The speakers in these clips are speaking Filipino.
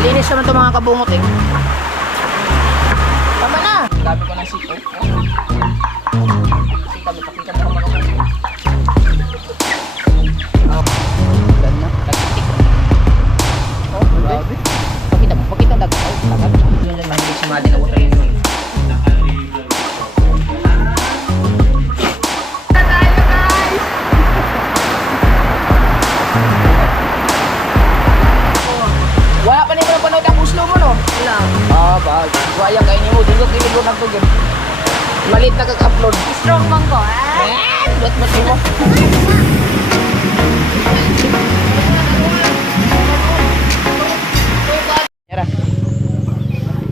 Malinis naman ito mga kabungot eh. Tama na! Dami ko ng siko. Pakita mo naman ako. Yan na. Nagtitik. Oh, grabe. Pakita lang. Oh, tagal. Yun lang mahilig si Madi na water yun. Wala pa nito napanood ang uslo mo, no? Wala. Bag. Wayang kainin mo. Dinggot na ito. Malit na kag-upload. Strong man ko, Ba't mo?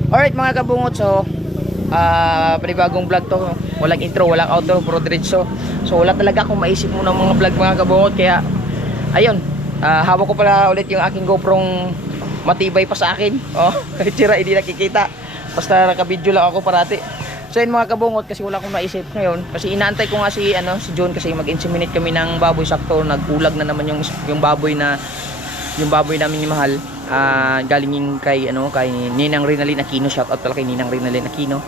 Alright mga kabungot, so panibagong vlog to. Walang intro, walang outro, puro diretso. So wala talaga akong maisip muna mga vlog mga kabungot. Kaya ayun, hawak ko pala ulit yung aking GoProng matibay pa sa akin. Kahit sira hindi nakikita. Basta naka-video lang ako parati. So yun mga kabungot, kasi wala akong maisip ngayon. Kasi inaantay ko nga si John kasi mag-inseminate kami ng baboy. Sakto nagbulag na naman yung baboy namin ni Mahal. Galing yung kay Ninang Rinalyn Aquino. Shout out pala kay Ninang Rinalyn Aquino.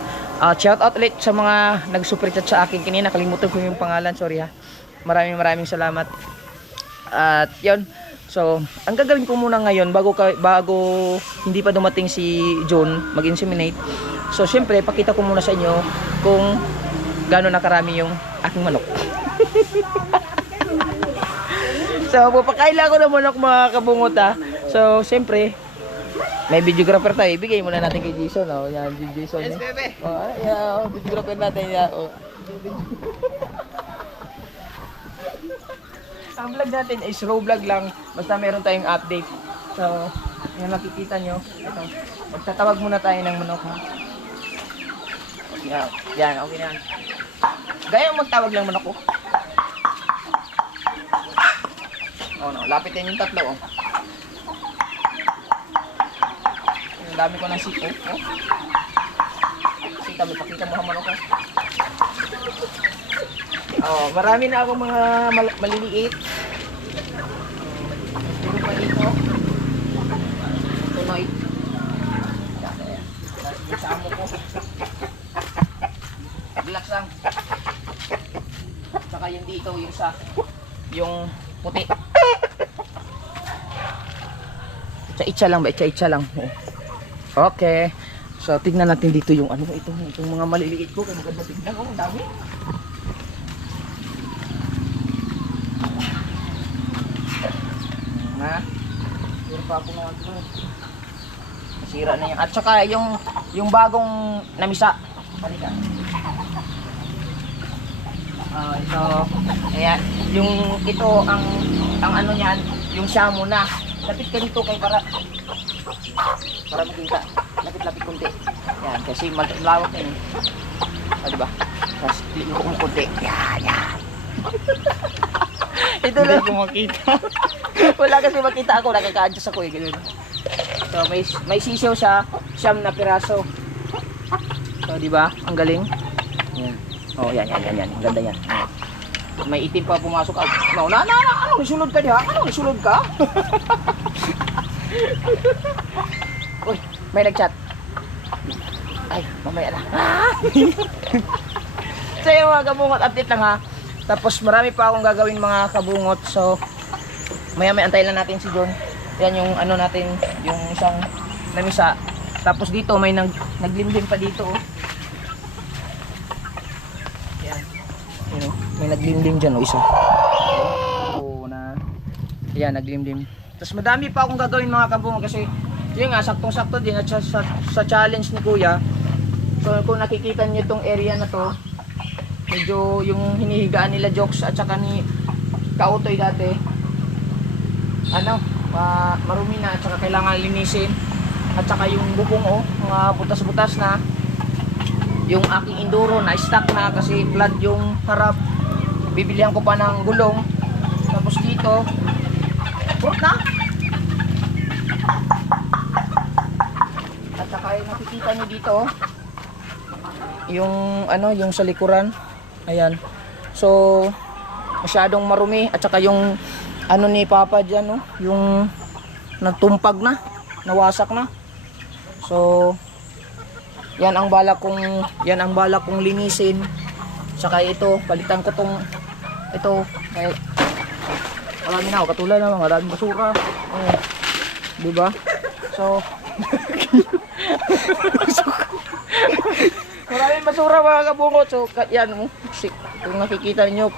Shout out ulit sa mga nag-super chat sa akin kanina. Kalimutan ko yung pangalan, sorry ha. Maraming salamat. At yun. So, ang gagawin ko muna ngayon bago hindi pa dumating si John mag-inseminate. So, syempre pakita ko muna sa inyo kung gaano nakarami yung aking manok. So, papakaila ko na manok mga kabungot ha. So, syempre may videographer tayo. Ibigay muna natin kay Jason. Yan, Jason. Yes, bebe. Videographer natin. Ang vlog natin is raw vlog lang. Basta meron tayong update. So, yan nakikita nyo. Ito. Magtatawag muna tayo ng manok ha. Yan, okay na yan. Gaya magtawag ng manok ko. Lapitin yung tatlo. Ang dami ko ng siko. Pakita mo ang manok ko. Marami na akong mga maliliit. Puro pa dito. Tunoy. Sa amo ko. Relax lang. Saka yung dito, yung puti. Itcha lang ba? Itcha lang. Okay. So tignan natin dito yung itong mga maliliit ko. Kaya maganda tignan. Ang dami. Meron pa ako naman ito. Masira na yan. At saka yung bagong namisa. Halika. Ito. Ayan. Ito ang ano niyan. Yung shamo na. Lapit ka dito kay para makita. Lapit konti. Yan. Kasi malawak na yun. Diba? Tapos liin ko kong konti. Yan. Ito lang. Hindi ko makita. Wala kasi makita ako, nakaka-adjust ako ganun. So may sisiyaw siya, 9 na piraso. So di ba? Ang galing. Yan. Yan. Ang ganda yan. May itim pa pumasok. Ano nisulod ka diha? Ano nisulod ka? Uy, may nag-chat. Ay, mamaya na. So yung mga kabungot, update lang ha. Tapos marami pa akong gagawin mga kabungot. So maya antay lang natin si John. Yan yung natin, yung isang namisa. Tapos dito may naglimlim pa dito. Yan. May naglimlim dyan isa. Yan, naglimlim. Tapos madami pa akong gagawin mga kabungot kasi yun nga, saktong-sakto din at sa challenge ni Kuya. So kung nakikita niyo itong area na to, medyo yung hinihigaan nila Jokes at saka ni Kautoy dati, marumi na at saka kailangan linisin. At saka yung bubong mga butas-butas na. Yung aking enduro na stuck na kasi flood yung harap. Bibilihan ko pa ng gulong. Tapos dito purot na. At saka yung nakikita nyo dito yung sa likuran. Ayan. So masyadong marumi at saka yung ni Papa dyan yung natumpag na. nawasak na. So yan ang balak kong linisin. Saka ito, palitan ko tong ito. Kaya marami na ako, katulad naman, maraming basura. Di ba? So maraming basura mga kabungot. So yan, kung nakikita niyo,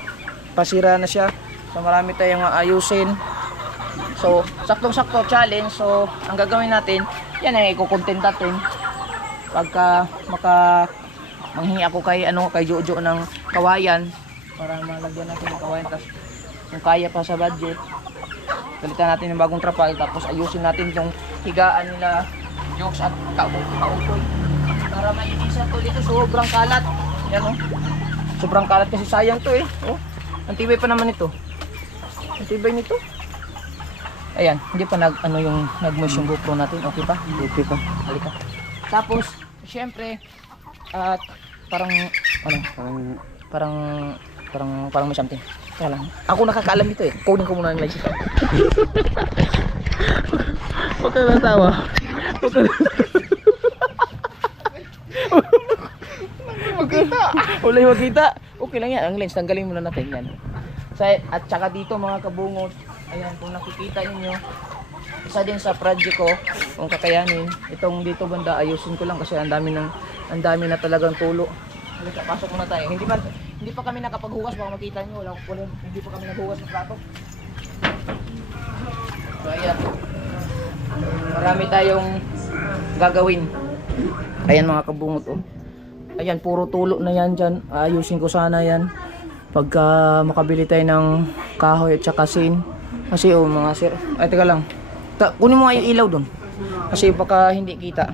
pasira na siya. So marami tayong ayusin. So saktong-sakto challenge. So ang gagawin natin, yan ay iko-content natin. Pagka manghingi ako kay Jojo ng kawayan para malagyan natin ng kawayan, tapos kung kaya pa sa budget, palitan natin ng bagong trapal, tapos ayusin natin yung higaan nila Jokes at kaupoy para mainisan to dito. Sobrang kalat yan, oh. Sobrang kalat kasi sayang to eh, oh. Ang tibay pa naman ito, ang tibay nito. Ayan, hindi pa nag-moist yung GoPro natin. Okay pa? Okay pa. Halika. Tapos syempre parang may something. Kaya lang, ako nakakaalam dito eh. Kunin ko muna ng lights. Huwag ka lang tawa. Wala yung magkita. Okay lang yan. Ang lens, tanggalin muna natin yan. At saka dito mga kabungot, ayan, kung nakikita niyo, isa din sa project ko, kung kakayanin, itong dito banda ayusin ko lang kasi ang dami na talagang tulo. Halika, pasok muna tayo. Hindi pa kami nakapaghugas, baka makita niyo, hindi pa kami naghugas ng plato. So ayan, marami tayong gagawin. Ayan mga kabungot, oh. Ayan, puro tulo na yan dyan. Ayusin ko sana yan pagka makabili tayo ng kahoy at saka sin. Kasi mga sir, ay teka lang, kunin mo nga yung ilaw doon kasi baka hindi kita.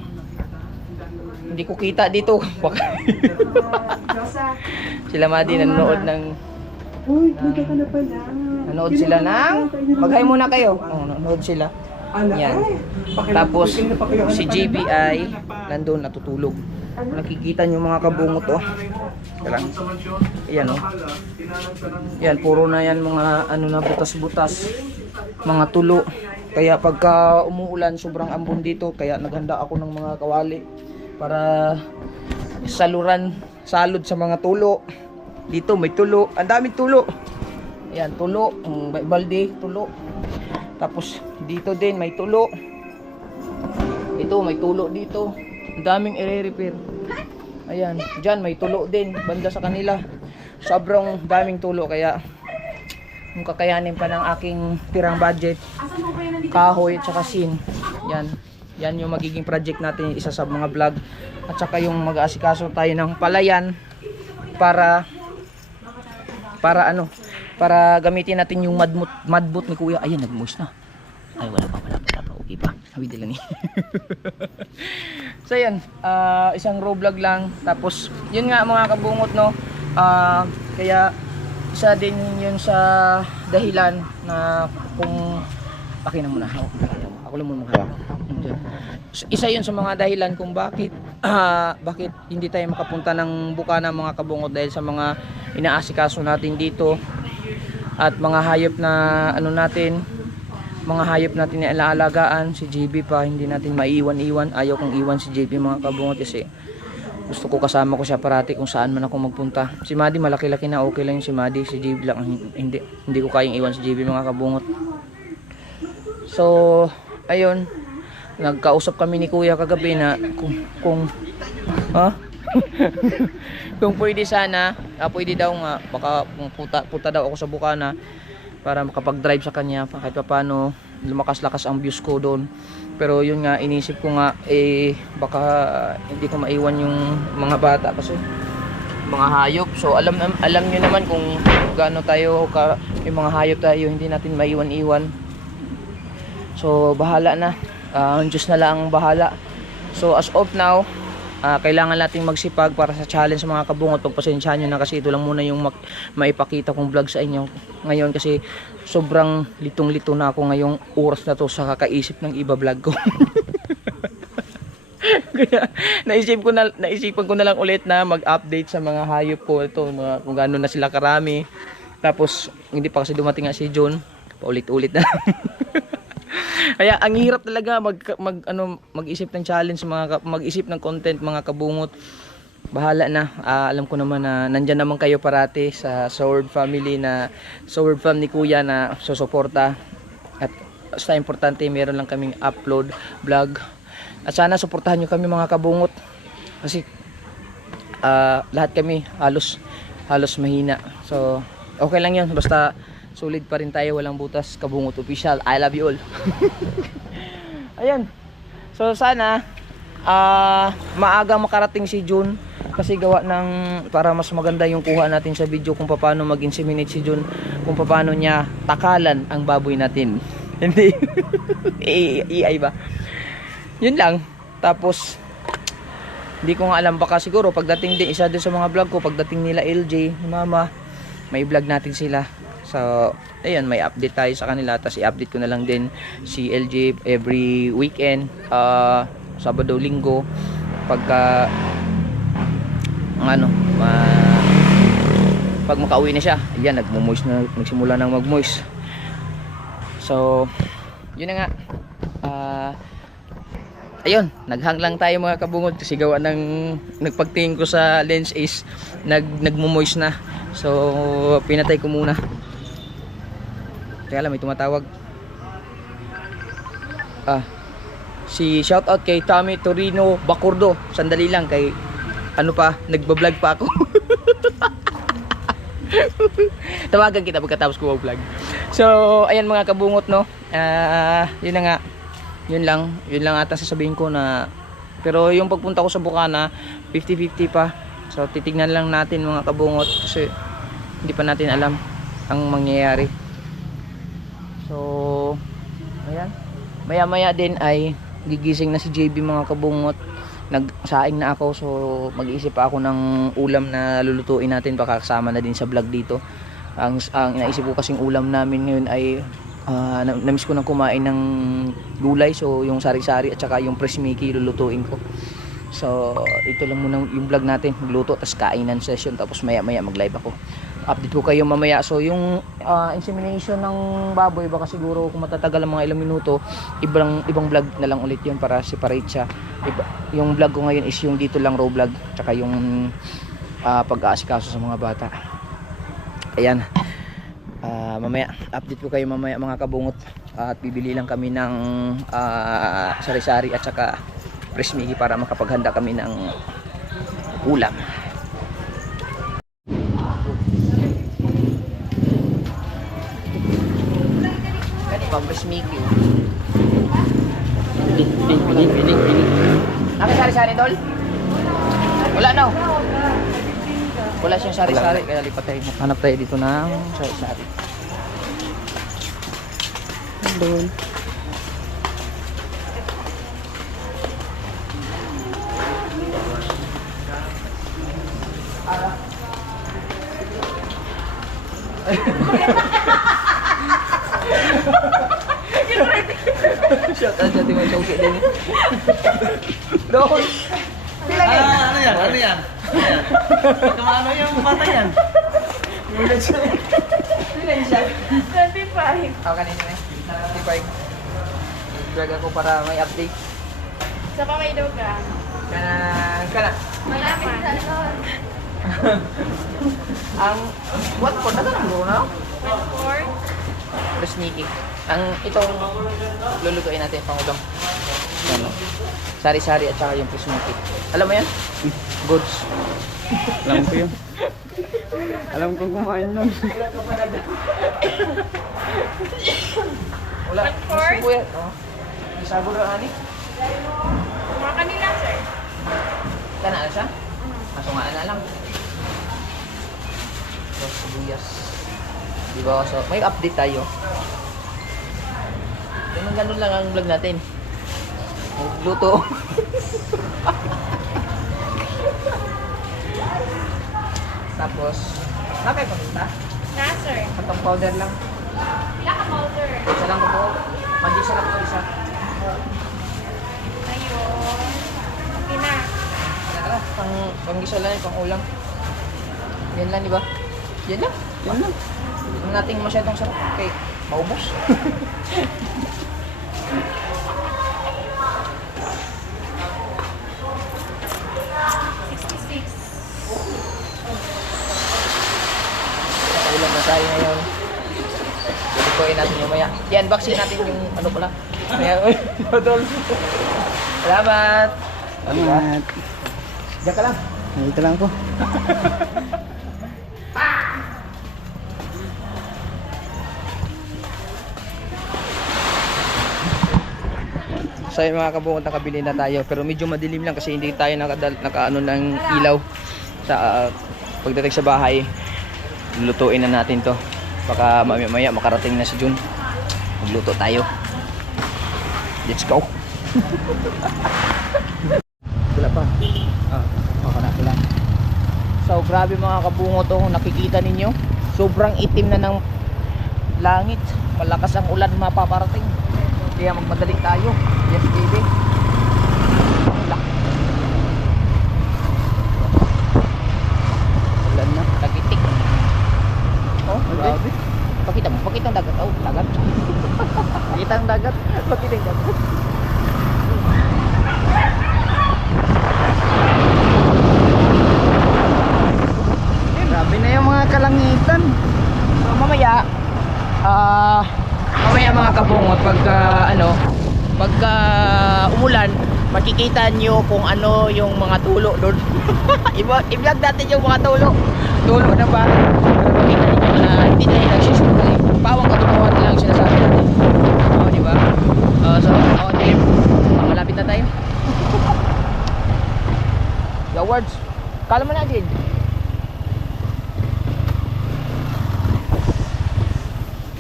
Hindi ko kita dito. Baka sila Madi nanonood ng nanonood sila ng mag-hi muna kayo. Nanonood sila yan. Tapos si GBI nandun natutulog. Nakikita nyo mga kabungot, oh. Ayan, oh. Yan, puro na yan mga na butas-butas, mga tulo. Kaya pagka umuulan, sobrang ambon dito. Kaya naghanda ako ng mga kawali para salud sa mga tulo. Dito may tulo, ang daming tulo. Ayan, tulo, balde, tulo. Tapos dito din may tulo. Ito may tulo dito. Ang daming i-repair. Ayan, dyan may tulo din banda sa kanila. Sobrang daming tulo, kaya kung kakayanin pa ng aking tirang budget, kahoy at saka sin. Yan yung magiging project natin, isa sa mga vlog. At saka yung mag-aasikaso tayo ng palayan para gamitin natin yung madboot ni Kuya. Ayun, nag-moist na. Ay, wala pa. Okay pa. Hawid lang eh. So yan, isang raw vlog lang. Tapos yun nga mga kabungot, no. Kaya isa din yun sa dahilan na kung akin na muna, ako lang muna maghawak. Isa yun sa mga dahilan kung bakit hindi tayo makapunta ng Bukana mga kabungot, dahil sa mga inaasikaso natin dito at mga hayop na mga hayop natin na alaalagaan. Si JB pa hindi natin maiiwan-iwan. Ayaw kong iwan si JB mga kabungot kasi gusto ko kasama ko siya parati kung saan man ako magpunta. Si Madi malaki-laki na, okay lang si Madi. Si JB lang hindi ko kayang iwan si JB mga kabungot. So ayun, nagkausap kami ni Kuya kagabi na kung kung pwede sana, pwede daw nga, baka punta daw ako sa Bukana para makapag-drive sa kanya kahit pa paano lumakas-lakas ang views ko doon. Pero yun nga, inisip ko nga baka hindi ko maiwan yung mga bata kasi mga hayop. So alam nyo naman kung gaano tayo yung mga hayop tayo, hindi natin maiwan-iwan. So bahala na, ang Diyos na lang ang bahala. So as of now, kailangan nating magsipag para sa challenge mga kabungot. Pagpasensyahan nyo na kasi ito lang muna yung maipakita kong vlog sa inyo ngayon kasi sobrang litong-lito na ako ngayong oras na to sa kakaisip ng iba vlog ko. Kaya naisipan ko na lang ulit na mag-update sa mga hayop ko ito, kung gaano na sila karami. Tapos hindi pa kasi dumating nga si John, paulit-ulit na. Kaya ang hirap talaga mag-isip ng challenge, mag-isip ng content mga kabungot. Bahala na. Alam ko naman na nandyan naman kayo parati sa Sword Family, na Sword Fam ni Kuya na susuporta. At basta importante, meron lang kaming upload vlog. At sana suportahan nyo kami mga kabungot. Kasi lahat kami halos mahina. So okay lang yun. Basta solid pa rin tayo, walang butas. Kabungot Official, I love you all. Ayan. So sana maaga makarating si June, kasi gawa ng para mas maganda yung kuha natin sa video kung paano mag-inseminate si June, kung paano niya takalan ang baboy natin. Hindi AI ba? Yun lang. Tapos hindi ko nga alam, baka siguro pagdating din isa din sa mga vlog ko, pagdating nila LJ, Mama, may vlog natin sila. So, ayun, may update tayo sa kanila. Tapos i-update ko na lang din si LJ every weekend, Sabado, Linggo, pagka pag makauwi na siya. Ayan, nagsimula nang mag-moist. So, yun na nga. Ayun, naghang lang tayo mga kabungod kasi gawa ng nagpagtingin ko sa lens is nagmo-moist na. So, pinatay ko muna. Kaya lang, may tumatawag. Si shoutout kay Tommy Torino Bacurdo. Sandali lang, kay nagbablog pa ako. Tawagan kita pagkatapos ko mag-vlog. So, ayan mga kabungot, no. Yun na nga. Yun lang ata sasabihin ko na. Pero yung pagpunta ko sa Bukana, 50-50 pa. So, titignan lang natin mga kabungot kasi hindi pa natin alam ang mangyayari. So, ayan. Maya-maya din ay gigising na si JB mga kabungot. Nagsaing na ako, so mag-iisip pa ako ng ulam na lulutuin natin, baka kasama na din sa vlog dito. Ang naisip ko kasing ulam namin ngayon ay namiss ko nang kumain ng gulay, so yung sari-sari at saka yung press Mickey lulutuin ko. So ito lang muna yung vlog natin, magluto tapos kainan session, tapos maya-maya mag-live ako. Update ko kayo mamaya. So yung insemination ng baboy, baka siguro kung matatagal ang mga ilang minuto, ibang vlog na lang ulit yun para separate siya. Yung vlog ko ngayon is yung dito lang raw vlog, tsaka yung pag-aasikaso sa mga bata. Ayan. Mamaya update ko kayo mamaya mga kabungot. At bibili lang kami ng sari-sari at saka fresh Mickey para makapaghanda kami ng ulam. Fresh Mickey. Piling. Sari-sari tol? Wala no? Wala siyang sari-sari, kaya lipat tayo. Hanap tayo dito ng sari-sari. Doon. Shout out sa timay choke din. Doon. Ano yan? Kumano yung mata yan? Mulat siya. Ilan siya? 25. Ako kanina na. 25. Drag ako para may update. Sa pa may duga. Kana. Malaman. Ang what for na tanong mo na? What for? Fresh Mickey. Ang itong lulutuin natin pang ulam. Ano? Sari-sari at saka yung fresh Mickey. Alam mo yan? Goods. Alam ko yun. Alam kong kumain nun. Wala. What for? Isabog ang ani? Mga kanila, sir. Kana na siya? Masungaan na lang. Tapos sibuyas. Diba? So, may update tayo. Ganun lang ang vlog natin. Luto. Tapos, nakay paminta? Na, sir. Katong powder lang. Pila ka powder? Isa lang ko. Mandi sarap ko isa. Ayun. Okay na. Pang-gisa lang, pang-ulam. Yan lang, di ba? Yan lang. Yan lang. Nating masyadong sarap. Okay, maubos. Ulam na tayo ngayon. Lutuin natin yung maya. I-unboxing natin yung ano pala. Dodol. Salamat. Salamat. Diyan ka lang. Dito lang po. So yung mga kabungot, nakabili na tayo. Pero medyo madilim lang kasi hindi tayo nakaano ng ilaw sa pagdating sa bahay. Lutuin na natin to. Baka maya makarating na si Jun. Magluto tayo. Let's go. Wala pa. Baka na lang. So grabe mga kabungot, oh, nakikita ninyo. Sobrang itim na ng langit. Malakas ang ulan mapaparating. Kaya magmadali tayo. Yes, baby. Ulan na. Nagitik. Oh, Grabe. pakita mo. Pakita ang dagat. Oh, dagat. Pakita ang dagat. Pakita ang dagat. Grabe na yung mga kalangitan. So mamaya, mamaya mga kabungot, pagka umulan, makikita nyo kung ano yung mga tulo doon. I-vlog natin yung mga tulo ng bahay. Makikita nyo na hindi tayo nagsisimulay. Pawang katotohanan lang sinasabi natin. Oo, di ba? So, team, malapit na tayo. The words. Kala mo na, Jid.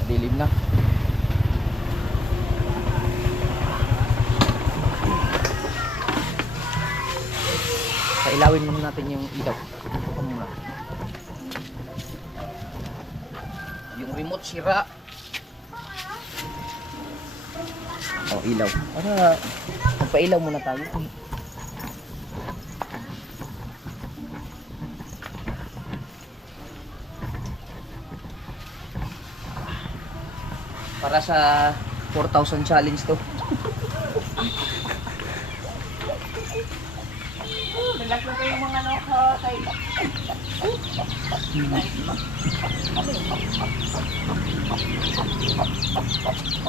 Dilim na. Kailawin muna natin yung ilaw. Ito muna. Yung remote sira. Oh, ilaw. Para magpailaw muna tayo. Para sa 4,000 challenge to. Relax na yung mga tayo.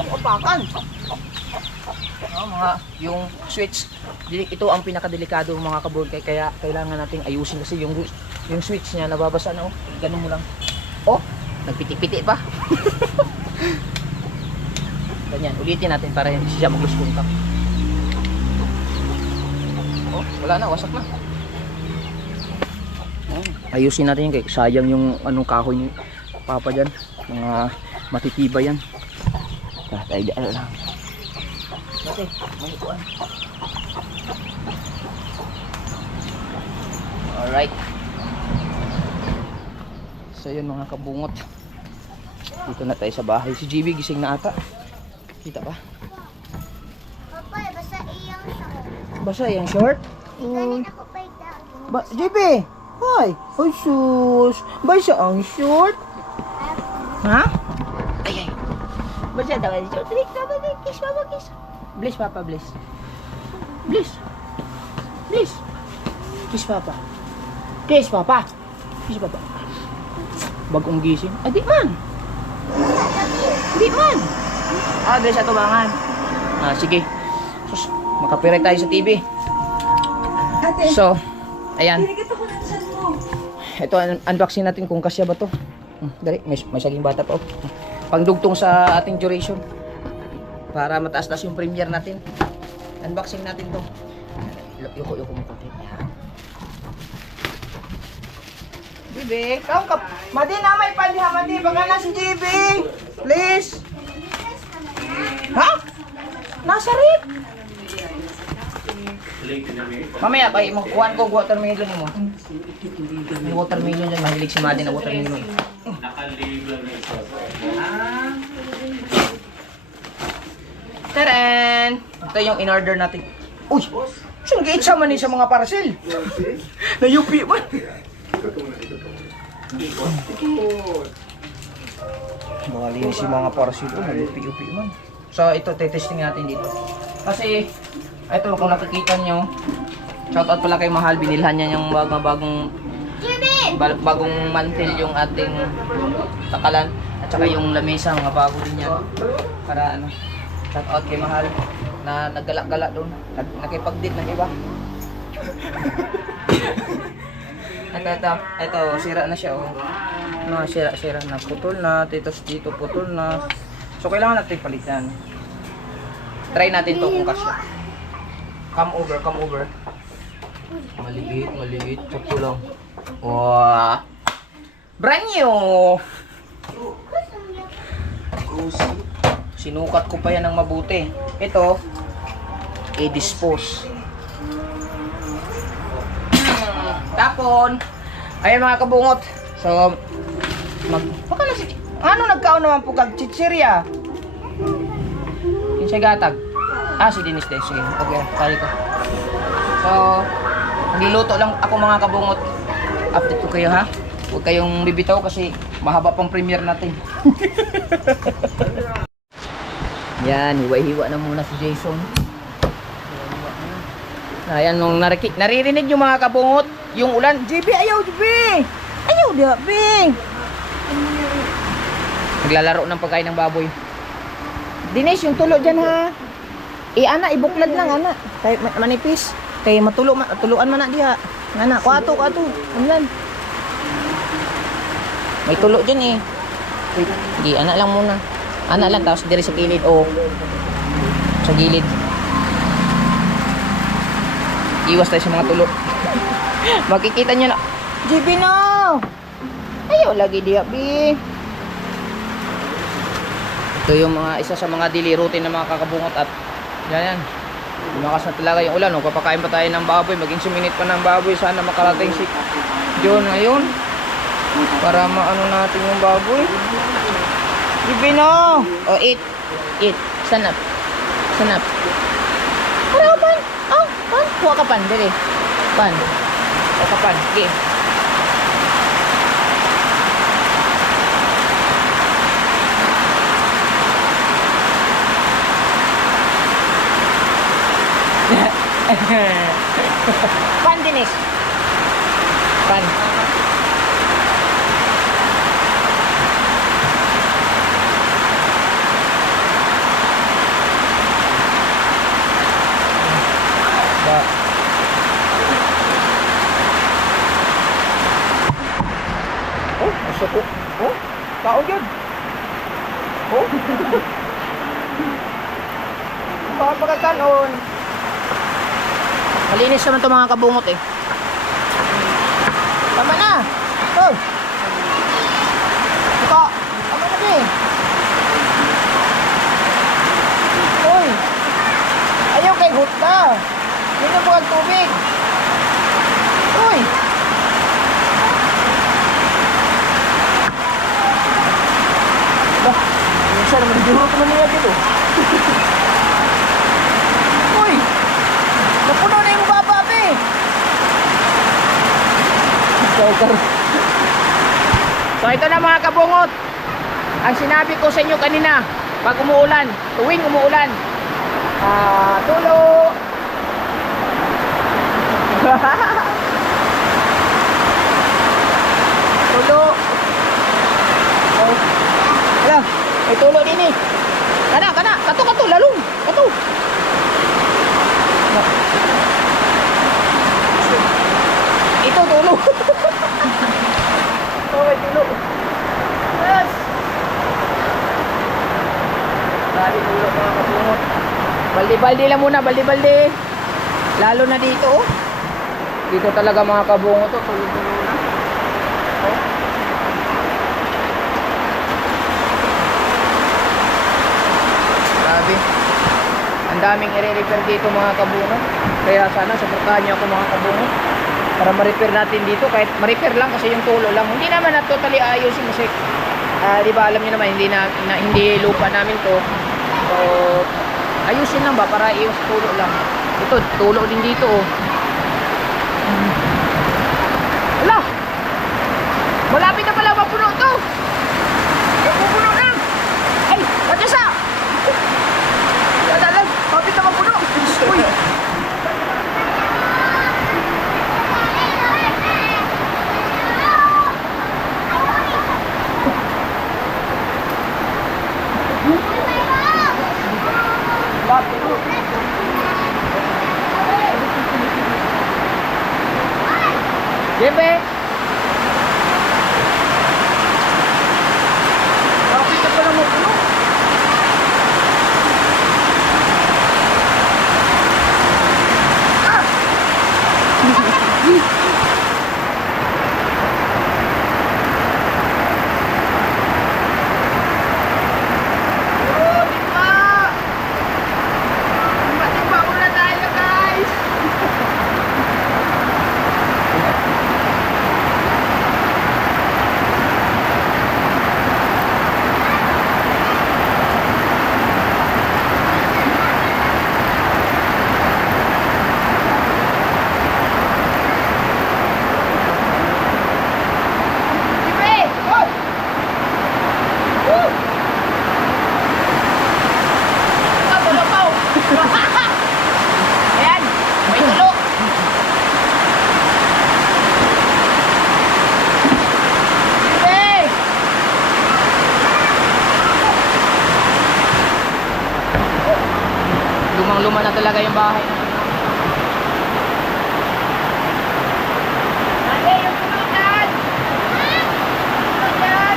Upakan. Yung switch, ito ang pinakadelikado mga kabon, kaya kailangan nating ayusin kasi yung switch niya nababasa na. Ganun mo lang. Oh, nagpiti-piti pa. Ganyan, ulitin natin para hindi siya mag-lose contact. Oh, wala na, wasak na. Ayusin natin yan, sayang yung anong kahoy ni Papa dyan. Mga matitibay yan. Tayo daan lang. Dati, may ikuan. Alright. So yun mga kabungot. Dito na tayo sa bahay. Si GB gising na ata. Kita ba? Papa, basta iyang short. Basa yung short? Ganun ako pa ito. JB! Hi! Ay sus! Basa ang short? Ha? Ay ay! Basa daw ang short. Rick, kiss Papa, kiss. Bless Papa, bless. Bless. Bless. Kiss Papa. Kiss Papa. Kiss Papa. Bagong gising. Ah, di man! Di man! Ah, guys, atubangan. Ah, sige. Sus, makapiray tayo sa TV. So, ayan. Ito, unboxing natin kung kasya ba to. Dali, may saging bata pa. Pangdugtong sa ating duration. Para mataas-taas yung premiere natin. Unboxing natin to. Yuko mo konti. Jibi, kaum ka. Madi na may pandiha, Madi. Baka na si Jibi. Please. Ha? Nasa rip. Mamaya pa, magkuhan ko watermelon mo. May watermelon dyan. Mahilig si Madi na watermelon. Taran! Ito yung in-order natin. Uy! Saan gaitsa man sa mga parcel? Na-UP man. Malinis yung mga parcel ko. Na-UP man. So ito, testing natin dito. Kasi, ito kung nakikita nyo, shoutout pala kay Mahal, binilhan niya yung bagong bagong mantel yung ating takalan. At saka yung lamesa, mga bago din yan. Para ano, shoutout kay Mahal na naggalak-gala doon. Nakipag-date ng iba. Ito, sira na siya, oh. No, sira na, putol na, dito putol na. So kailangan natin palitan. Try natin to kung kasya. Come over. Maliit, sakto lang. Wow. Brand new. Sinukat ko pa yan ng mabuti. Ito, i-dispose. Tapon. Ayan mga kabungot. So, baka na si... Ano nagkaon naman po kag chichirya? Kinsay gatag? Si Dennis din. Sige, okay. Sorry ko. So, niluto lang ako mga kabungot. Update ko kayo ha. Huwag kayong bibitaw kasi mahaba pang premiere natin. Yan, hiwa-hiwa na muna si Jason. Ayan, nung naririnig yung mga kabungot, yung ulan. JB, ayaw, JB! Ayaw, JB! Naglalaro ng pagkain ng baboy. Dinesh, yung tulo dyan ha. Ana, ibuklad lang, ana. Kay manipis. Kay matuluan man na diha. Ana, kuato. Amlan. May tulo dyan eh. Sige, ana lang muna. Ana lang, tapos diri sa gilid. Oh. Sa gilid. Iwas tayo sa mga tulo. Makikita nyo na. JB na! Ayaw lagi diha, B. Ito yung isa sa mga daily routine ng mga kakabungot at yan. Lumakas na talaga yung ulan. Papakain pa tayo ng baboy. Maging suminit pa ng baboy. Sana makarating si John ngayon. Para maano natin yung baboy. Ibino! Eat. Sanap. Para pan. Pan. Kuha ka pan. Dali. Pan. Kuha ka pan. Okay. Pan, Dennis. Pan. Masuk. Kaon yun. Bakit pagkakanon? Malinis naman ito mga kabungot eh. Tama na. Hoy. Ito. Tama na din. Hoy. Ayaw kay Huta. Hindi po ang tubig. Hoy. Bah. Minsan naman dihurot naman niya dito. Hoy. Napuno na yung baba, be. So ito na mga kabungot. Ang sinabi ko sa inyo kanina, pag umuulan, tuwing umuulan, tulo. Tulo. Oh. Ala, may tulo din eh. Kana, kato, lalong. Kato. Ito tulo. Okay, tulo. Yes. Dali tulo mga kabungot. Balde-balde lang muna, balde-balde. Lalo na dito, oh. Dito talaga mga kabungot, oh. Tulo-tulo na. Oh. Grabe. Ang daming i-repair dito mga kabungot. Kaya sana suportahan niyo ako mga kabungot para ma-repair natin dito, kahit ma-repair lang kasi yung tulo lang. Hindi naman na totally ayusin kasi di ba alam niyo naman hindi lupa namin to. So ayusin lang ba para iwas tulo lang. Ito tulo din dito, oh. Wala. Malapit na pala mapuno to. Mapupuno na. Ay, patyasa. Jebe! Bakit ka pala mo puno? Ayan, may tulo. Hey! Lumang-luma na talaga yung bahay na. Ate, yung tulo dyan! Tulo dyan!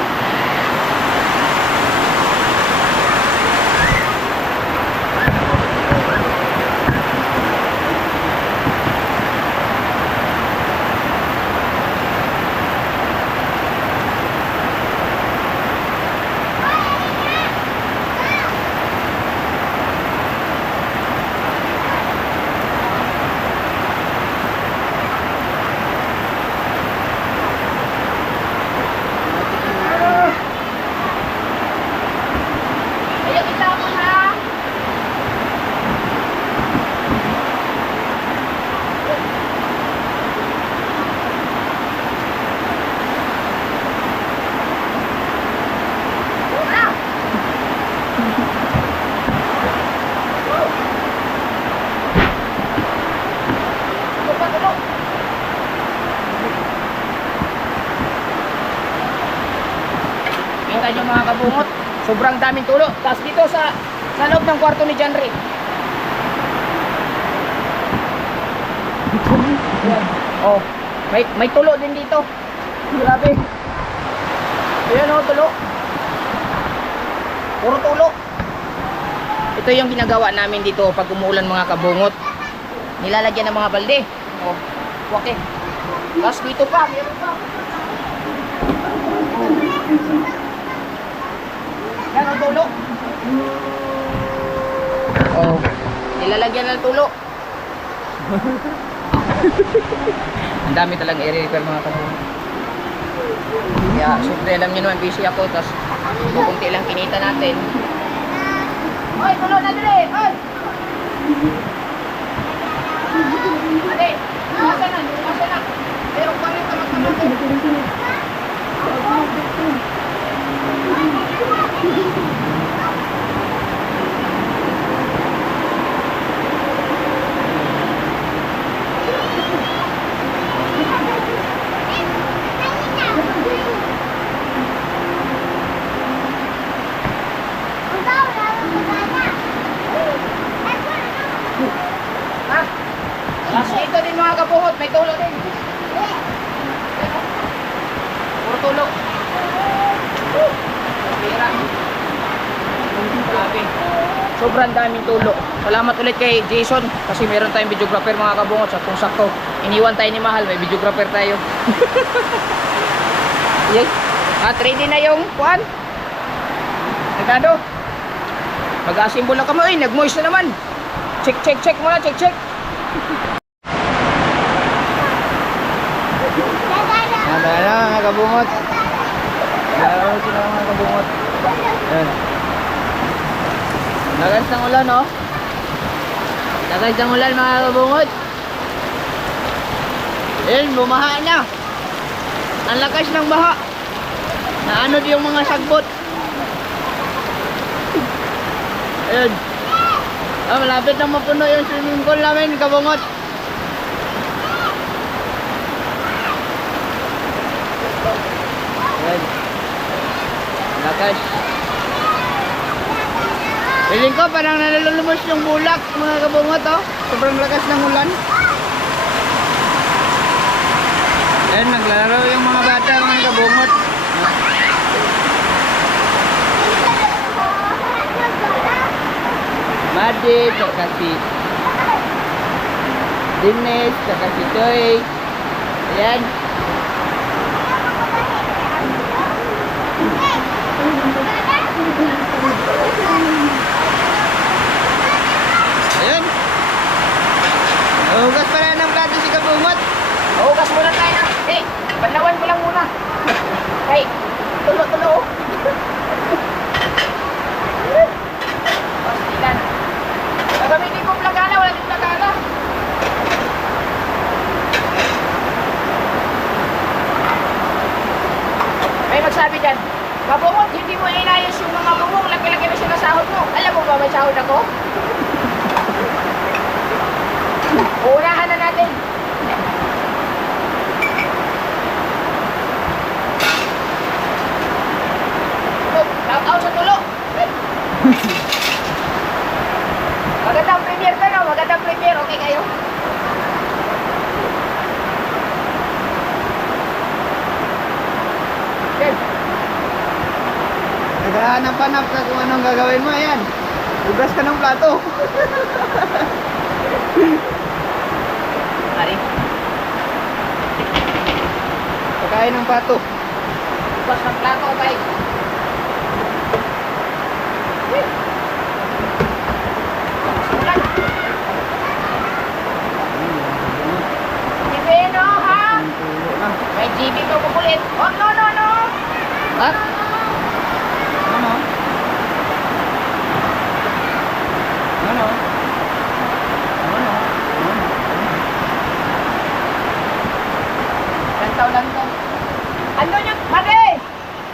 Ayan, itapon ha! Wala! Tulo pa, tulo! Kita nyo mga kabungot, sobrang daming tulo. Tapos dito sa loob ng kwarto ni John Ray. Ayan. Oh, may tulo din dito. Grabe. Ayan oh, tulo. Puro tulo. Ito yung ginagawa namin dito pag umuulan mga kabungot. Nilalagyan ng mga balde. Oh, okay. Tapos dito pa, meron pa. Yan ang tulo. Oh, nilalagyan ng tulo. Ang dami talagang i-repair mga kabungot. Kaya, syempre alam nyo naman, busy ako. Tapos, kukunti lang kinita natin. Oy, tulo na dali! Oy! Ate, nasa na? Nasa na? Pero pa rin tamag-tamag. Ha? Tapos ito din mga kabuhot, may tulo din. Puro tulo. Pira. Grabe. Sobrang daming tulo. Salamat ulit kay Jason kasi meron tayong videographer mga kabungot. Sa kung sakto, iniwan tayo ni Mahal, may videographer tayo. Yes. At ready na yung kuan. Nagkado? Mag-assemble na kami. Nag-moist na naman. Check muna. Check. Nada mga kabungot. Lalo sila mga kabungot. Ayan. Lakas ng ulan, oh. Lakas ng ulan mga kabungot. Ayan, bumaha na. Ang lakas ng baha. Naanod yung mga sagbot. Ayan. Ah, malapit na mapuno yung swimming pool namin, kabungot. Ayan. Lakas. Piling ko parang nalalumos yung bulak, mga kabungot, oh. Sobrang lakas ng ulan. Ayan, naglalaro yung mga bata, mga kabungot. Madi, tsaka si Dines, tsaka si Joy. Ayan. Ayan. Nahugas pala ng plato si kabungot. Hugas muna tayo na. Panawan ko lang muna. Hey, tulo-tulo. Pastilan. Gagamitin ko plagana, wala din plagana. May magsabi dyan, Kabungot, hindi mo inayos yung mga bubong, laki-laki na sinasahod mo. Alam mo ba may sahod ako? Uunahan na natin. Shout out sa tulo. Magandang premier ka, no? Magandang premier. Okay kayo? Okay. Naghahanap-hanap ka kung anong gagawin mo. Ayan. Hugas ka ng plato. Ari, Pagkain ng pato. bukas ng plato, okay? Simulan. Ibeno, ha? May GB ko kukulit. Oh, no, no, no. At? Ano? Ano? Ano? Lantaw lang to. Ano nyo? Mare!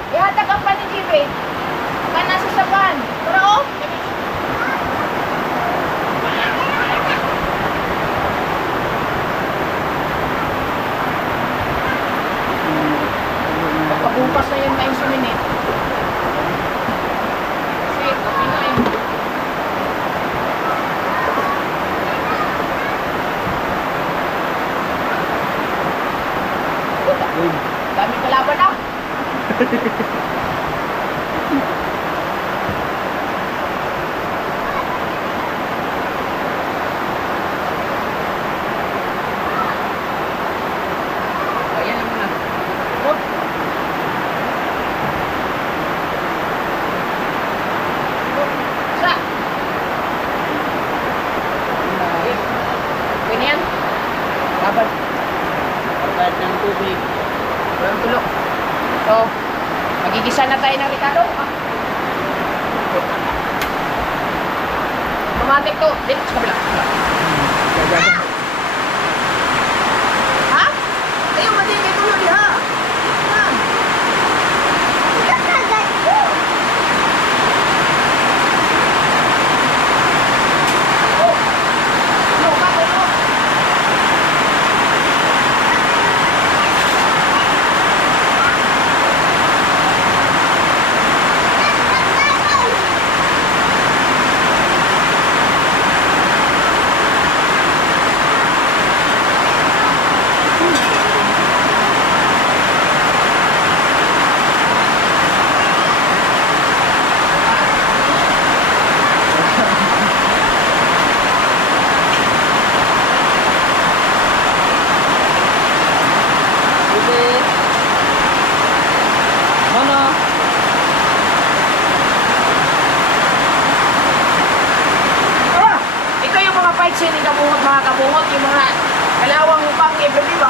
Ihatag ang pa ni GB. Ka nasa saban. Pero, oh. Pagkabukas na yun na insulinate. Kasi, okay na eh. Dami kalaban na. Ayan lang muna. Oh. Sa. Pwede yan. Laban. Pagkain ng tubig. Walang tulo. So, magigisa na tayo ng Ricardo. Automatic to. Dito sa kabila. Ha? Ayaw, mali. May tulo diha. Ha? Oh. Tulo ka, tulo. Ano? Ah! Ito yung mga fights ni kabungot, mga kabungot, yung mga kalawang pang iba-iba.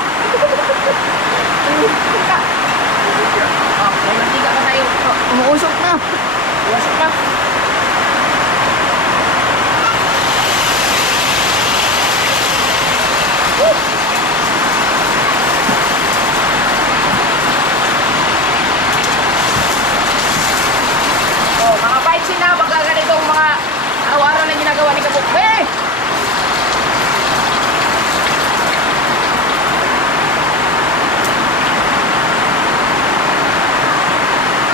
Oh, may mantika pa tayo. Oh, Umuusok na. iwasok na. Woo! Oh, mga fights na, baka ganitong mga araw-araw na ginagawa ni kabungot. Hey!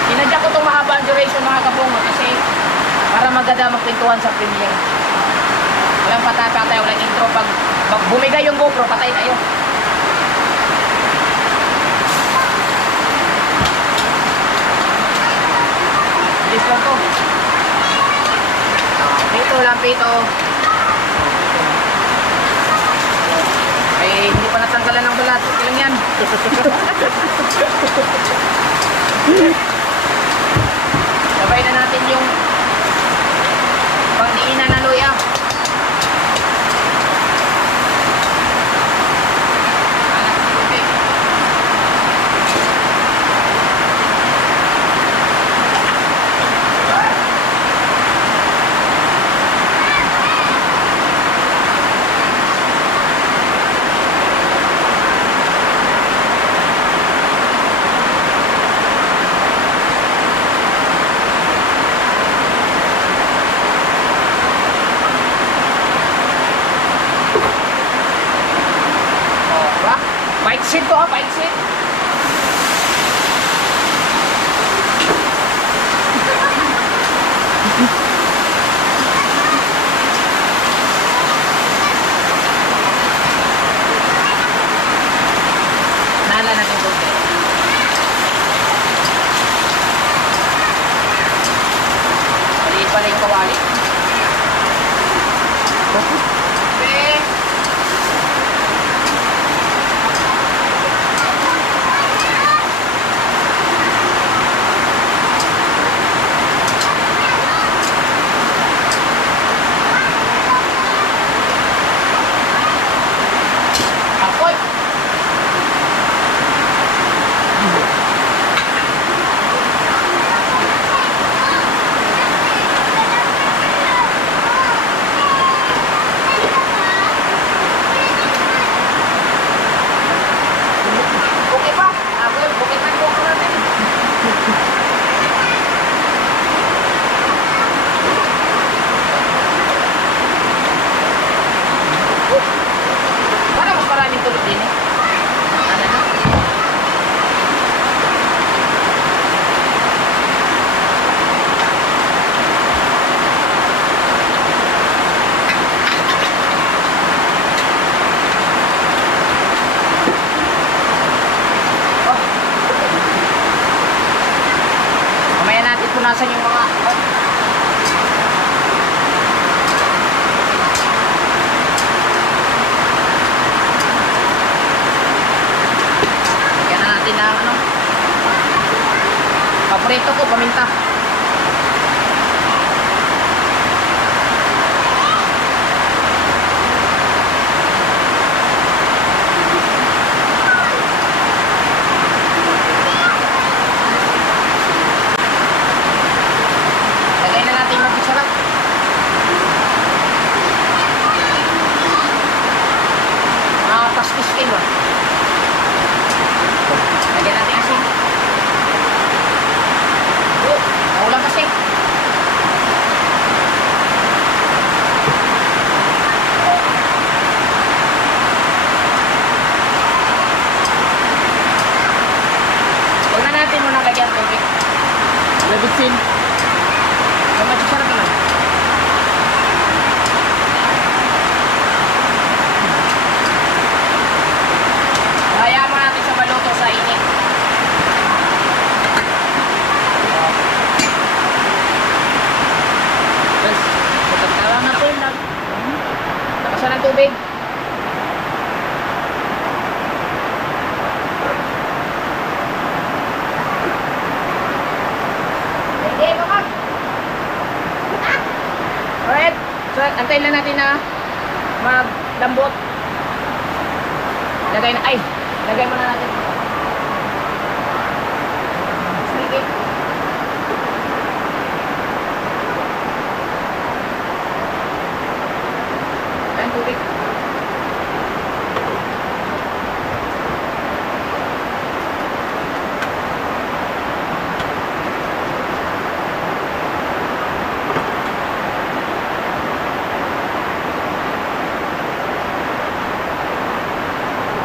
Sinadya ko itong mahaba ang duration mga kabungo kasi para maganda magpintuhan sa premiere. Walang patay, walang intro. Pag bumigay yung GoPro, patay tayo. walang pito. Ay, hindi pa natanggalan ng balat. Okay lang yan. Sabay na natin yung pangdiinan na luya. Paiksit to paiksit. Nala natin konti. Maliit pala yung kawali. Okay. Punasan yung mga lagyan na natin ng ano paborito ko, paminta. Lagyan natin asin. Maulang kasi. Huwag na natin muna lagyan tubig. Labitsin. Medyo sarap naman. Hayaan mo natin sa maluto sa init. Tapos, matatawa natin lang. Nakasan ng tubig. Hindi, baka. Alright. So, antayin lang natin na maglambot. Lagay na, ay! Lagay mo na natin. Sige. Ayan, tubig.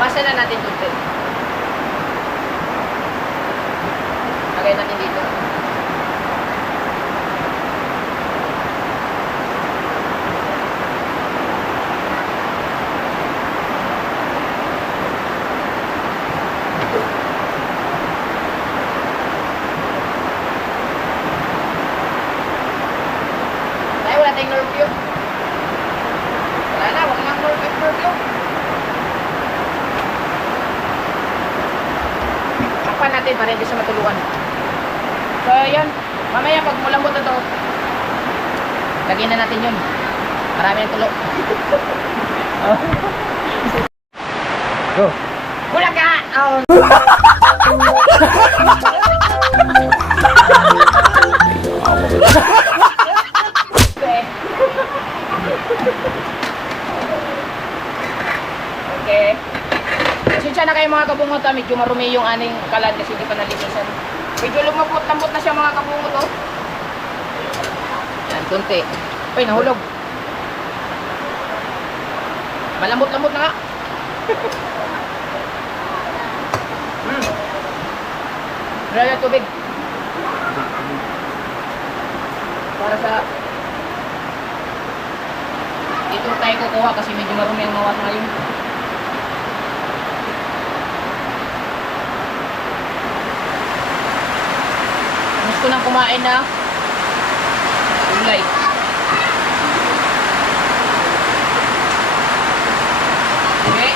Pasa na natin tubig. Lagay natin dito. Tayo, wala tayong nerve yun. natin para hindi siya matuluan. So, yun. Mamaya pag mulambot na to, lagyan na natin yun. Marami ng tulo. Go. Wala ka! Oh. Okay. Okay. Pasensya na kayo mga kabungot, medyo marumi yung aning kalan kasi hindi pa nalinisan. Medyo lumabot-lambot na siya mga kabungot, oh. Yan, kunti. Ay, nahulog. Malambot-lambot na nga. Wala na tubig. Para sa... Dito tayo kukuha kasi medyo marumi ang mawas ngayon. Gusto nang kumain na gulay. Okay.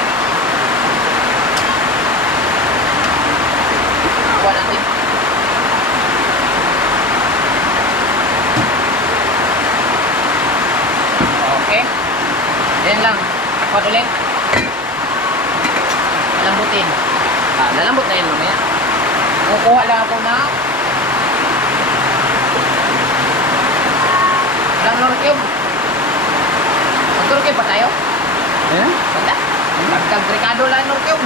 Kuha natin. Okay. Yan lang. Takpan ulit. Lambutin. Lalambot na yan mamaya. Kukuha lang ako na lang Nor Cube. Mag-Nor Cube pa tayo? Ayan. Wala. Magkag-Ricardo lang Nor Cube.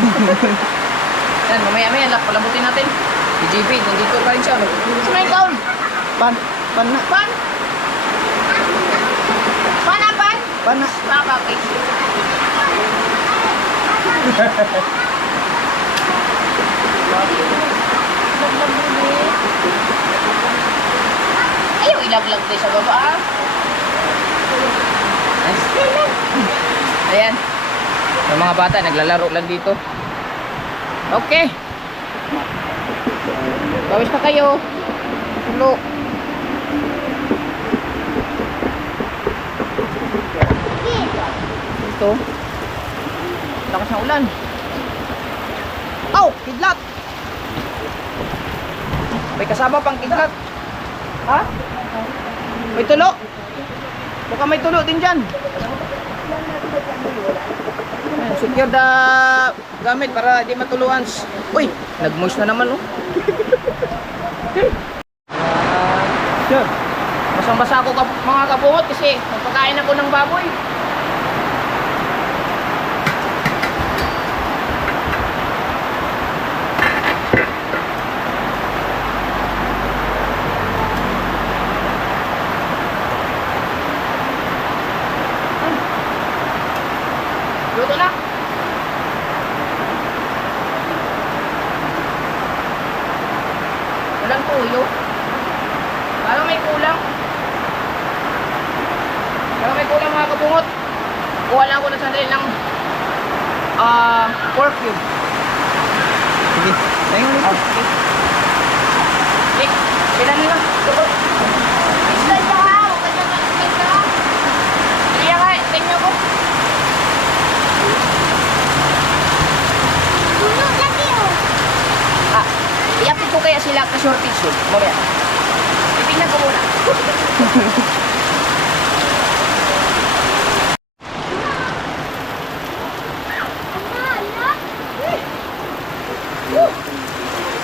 Yan, mamaya-maya palambutin natin. Si JB, nandito pa rin siya. Sino yung kaon? Pan na. Pan? Pan na, pan? Pan na. Papa, okay. Ayaw, ilaglag tayo sa baba, ah. Ayan. Yung mga bata, naglalaro lang dito. Okay. Bawis na kayo. Tulo. Ito. Lakas ng ulan. Oh, kidlat. May kasama pang kidlat. Ha? May tulo. Baka may tulo din dyan. Ayan, secure the gamit para di matuluan. Uy, nag-moist na naman, oh. Sure. Basang-basa ako mga kabungot kasi magpakain ako ng baboy. Luto na. Walang tuyo. Parang may kulang. Parang may kulang mga kabungot. Kuha lang ako ng sandali ng pork cube. Sige. Tayo ulit. Okay. Okay. Sila nila. Isla ka ha. Huwag ka na mag-isla. Kaya nga, tingnan ko. Tulog lagi oh. Iapit ko kaya sila ka-shortage yun. Mamaya. Itingnan ko muna.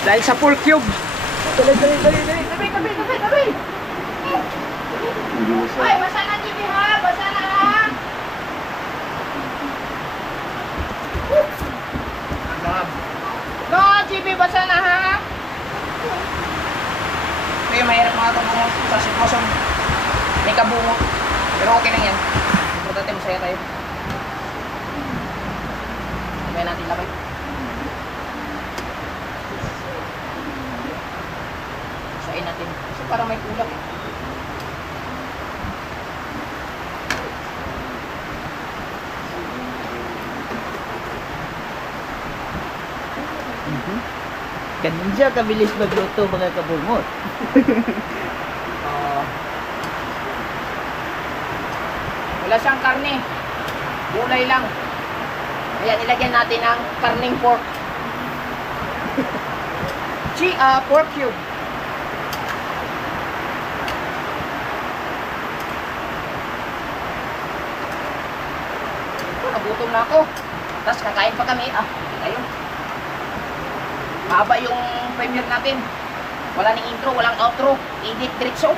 Dahil sa pork cube. Dali. Tabi. Ay, basa na, TV ha. Basa na ha. No, GB, basa na ha. Kaya mahirap mga kabungot sa sitwasyon. May kabungot. Pero okay lang yan. Importante masaya tayo. Kaya natin labay. Sayin natin. Kasi parang may kulang eh. Ganun siya kabilis magluto mga kabungot. Wala siyang karne. Gulay lang. Kaya nilagyan natin ng karning pork. pork cube. Nagutom na ako. Tapos kakain pa kami. Ayun. Mahaba yung premiere natin. Wala ning intro, walang outro. Edit diretso.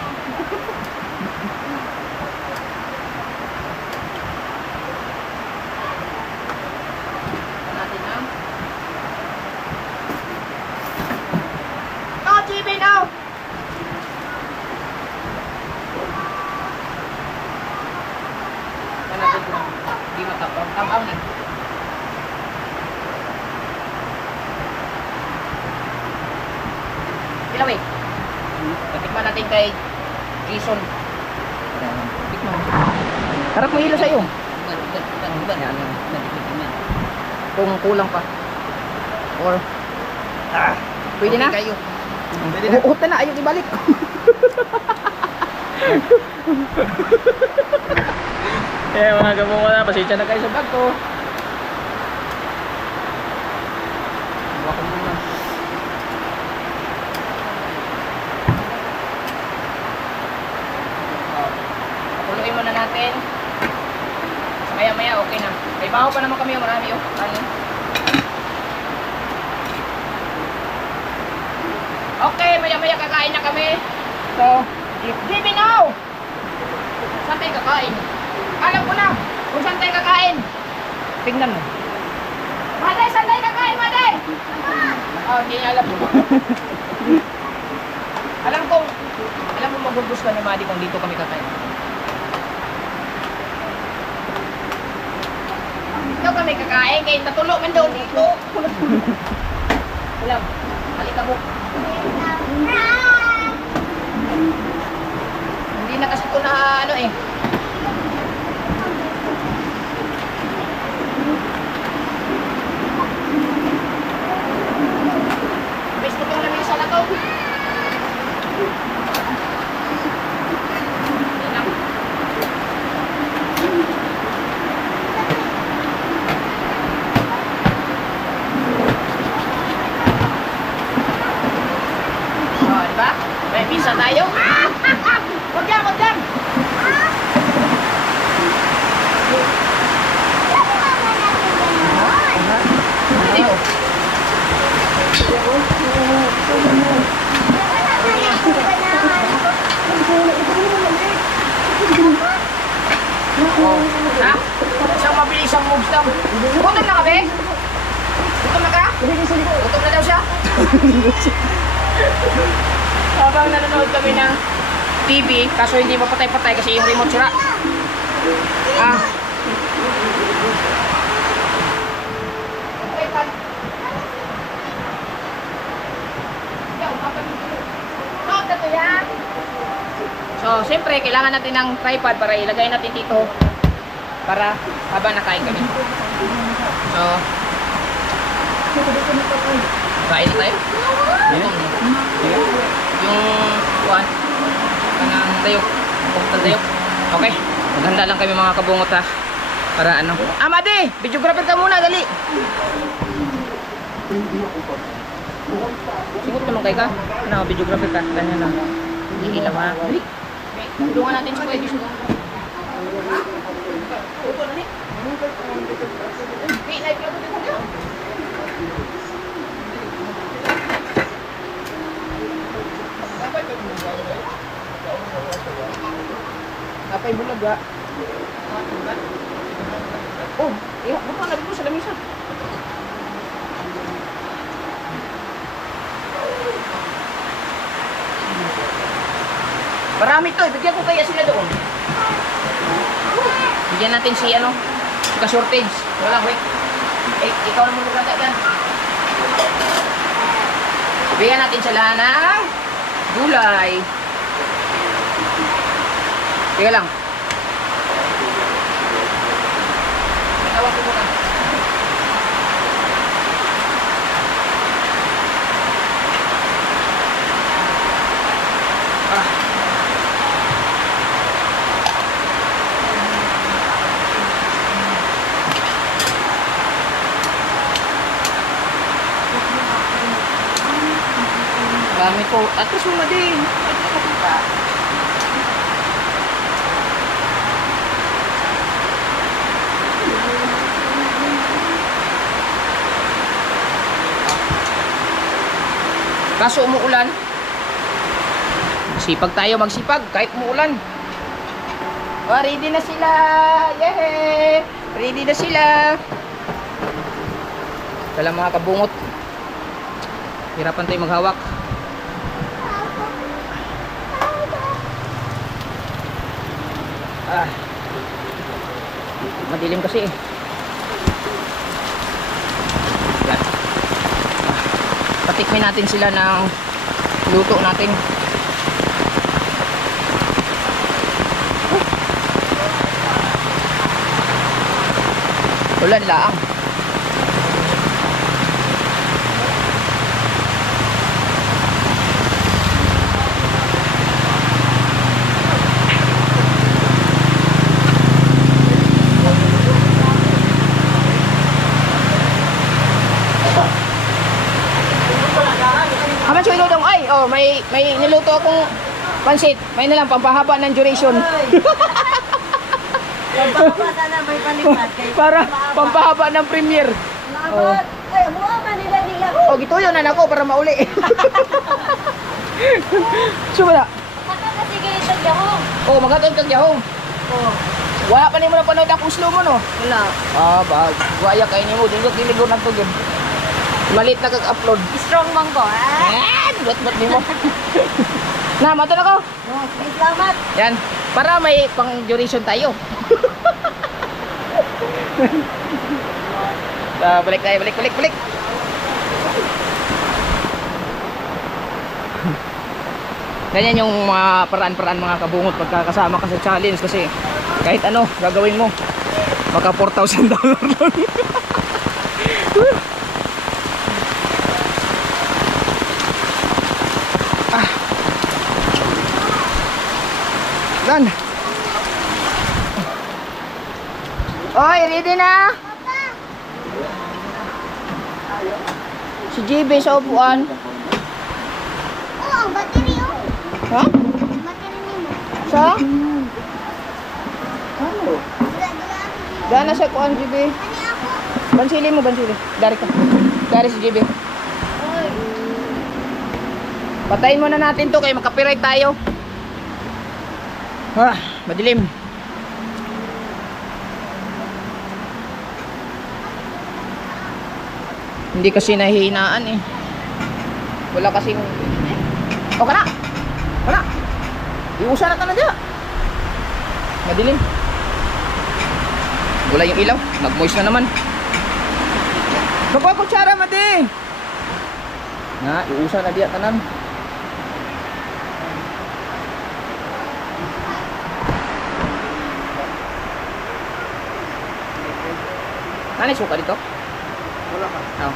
Natin na. No, TV now! Yan natin na. Hindi matapang. Tabaw na. Ilawi. Tikman natin kay Jason. Tikman. Harap mo hilo sa'yo. Kung kulang pa. Or pwede na? Kayo. Pwede na. Uhutan na, ayaw ibalik. Eh mga kabungo na, pasensya na kayo sa bag ko. Baka muna. Puluin muna natin. Maya maya okay na. May baho pa naman kami, marami oh. Ano? Okay, maya maya kakain na kami. So, give me now! Saan tayo kakain? Alam ko na kung saan tayo kakain. Tingnan mo. Maday, saan tayo kakain, Maday? Hindi niya alam. alam ko magugustuhan ni Madi kung dito kami kakain. Dito kami kakain, kaya natulog man daw dito. Alam, halika mo. Hindi na kasi ko na ano eh. Best ko itong lamisa na to. Yan lang. Diba? May pizza tayo. Wag yan, wag yan. Hindi oh. Ha? Isang mabilis ang moves lang. Gutom na ka, be? Gutom na ka? Gutom na daw siya? Habang nanonood kami ng TV, kaso hindi mapatay-patay kasi yung remote sira. So, siyempre, kailangan natin ng tripod para ilagay natin dito para habang nakain kami. So, kain na tayo? Yung kuwan kanang tayo pupunta tayo. Okay, maghanda lang kami mga kabungot ha para ano. Madi, videographer ka muna, dali. Singot naman kayo ka. Ano, videographer ka, ganyan lang. Iilaw ha. Dali, tulungan natin sa kuya Diyos. Upo na ni. Hey, live ka dito ko. Kapay bulag ba? Oh, iya, buka na dito sa lamisa. Marami to, bigyan ko kaya sila doon. Bigyan natin si ano, ka-shortage. Wala, wait. Ikaw naman maganda yan. Bigyan natin sila ng gulay. Teka lang. Tawag ko muna. Dami po. At least mo din. Kaso umuulan. Sipag tayo magsipag kahit umuulan. Oh, ready na sila. Yay! Ready na sila. Wala mga kabungot. Hirapan tayo maghawak. Ah. Madilim kasi eh. Yan. Patikmin natin sila ng luto natin. Ulan laang. Haman siya dong. Ay, oh, may niluto akong pansit. May na lang pampahaba ng duration. Pampahaba sana may palipat. Para pampahaba ng premiere. Salamat. Ay, buha nila. Oh, gito yun anak ko para mauli. Suba na. Kasi ganito yahong. Oh, magatod kag yahong. Oh. Wala pa nimo na panood akong slow mo no. Wala. Ah, bag. Waya kay nimo diligo na to gyud. Malit na kag-upload. Strong man ko, ha? Bat nimo. Na, mato na ko. Oh, salamat. Yan, para may pang duration tayo. Balik tayo, balik. Ganyan yung mga paraan-paraan mga kabungot pagkakasama ka sa challenge kasi kahit ano gagawin mo maka $4,000 lang. Dan. Oy, ready na? Si JB sa upuan. Oh, ang battery oh. Ha? Battery nimo. Sa? Dana sa kuan JB. Ani ako. Bansili mo, bansili. Dari ka. Dari si JB. Oy. Patayin muna natin to kay makapiright tayo. Madilim. Hindi kasi nahihinaan eh. Wala kasing... O ka na! Wala! Iusa na ka na dyan. Madilim. Wala yung ilaw. Nag-moist na naman. Magpakutsara, mati! Na, iusa na diya tanan. Nani suka dito? Wala pa. Oh.